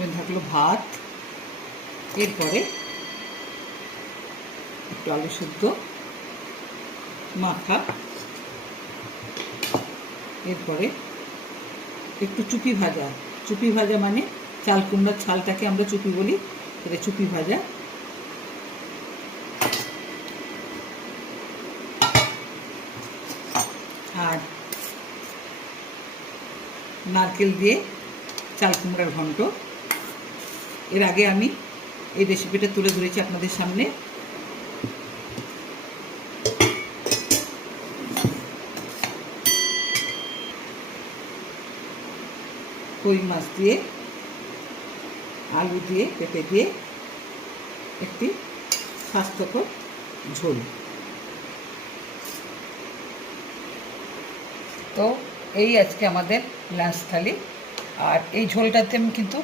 প্রথমে থাকলো ভাত, এরপরে একটু আলু শুদ্ধ মাখা, এরপরে একটু চুপি ভাজা। চুপি ভাজা মানে চাল কুমড়ার ছালটাকে আমরা চুপি বলি, এটা চুপি ভাজা। আর নারকেল দিয়ে চাল কুমড়ার ঘন্ট। এর আগে আমি এই রেসিপিটা তুলে ধরেছি আপনাদের সামনে। কই মাছ দিয়ে, আলু দিয়ে, পেঁপে দিয়ে একটি স্বাস্থ্যকর ঝোল। তো এই আজকে আমাদের লাঞ্চ থালি। আর এই ঝোলটাতে আমি কিন্তু